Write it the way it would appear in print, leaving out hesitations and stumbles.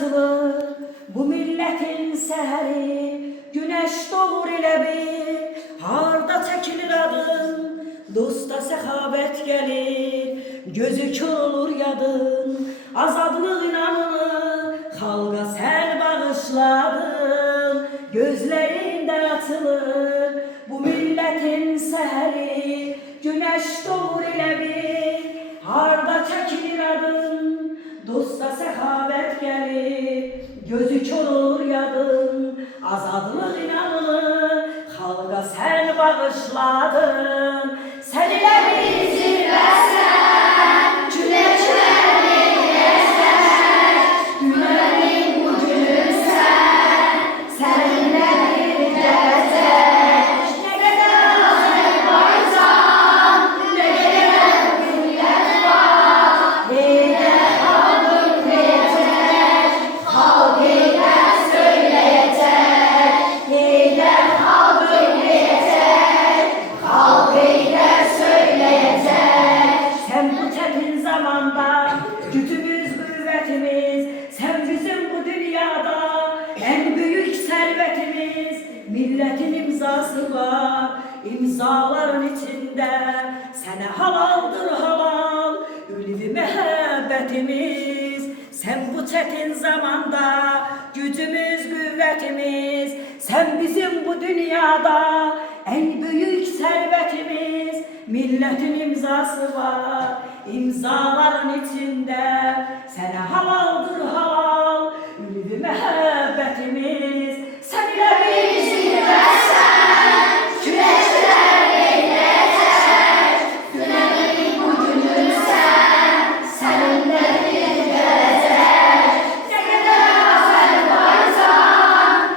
açılır bu milletin seheri. Güneş doğur elə bir, harda çəkilir adın, dosta səxavət gəlir, gözü kör olur yadın. Azadlıq inamını xalqa sən bağışladın, gözlərində açılır bu milletin seheri. Güneş doğur elə bir, harda çəkilir adın, dosta səxavət gəlir, gözü kör olur yadın. Azadlıq inamını xalqa sən bağışladın. Sən elə bir zirvəsən, küləklər eyləyəsən, dünənin bu günüsən, səninlə bir gələcək. Nə qədər Azərbaycan, nə qədər millət var, eylə xalq deyəcək, xalq eylə söyləyəcək, eylə xalq deyəcək, xalq eylə söyləyəcək. Sən bu çətin zamanda gücümüz, qüvvətimiz, sən bizim bu dünyada en büyük servetimiz. Milletin imzası var, imzaların içinde sənə halaldır halal, ülvi məhəbbətimiz. Sen bu çetin zamanda gücümüz, qüvvətimiz, sen bizim bu dünyada en büyük servetimiz. Milletin imzası var, imzaların içinde sənə halaldır halal.